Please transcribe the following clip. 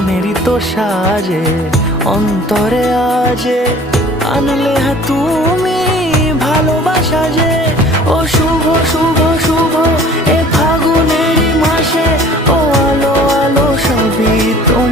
মনেরই তো সাজে অন্তরে আজে আনলে তুমি ভালোবাসা যে। ও শুভ শুভ শুভ এ ফাগুনেরই মাসে, ও আলো আলো সবই তোমার।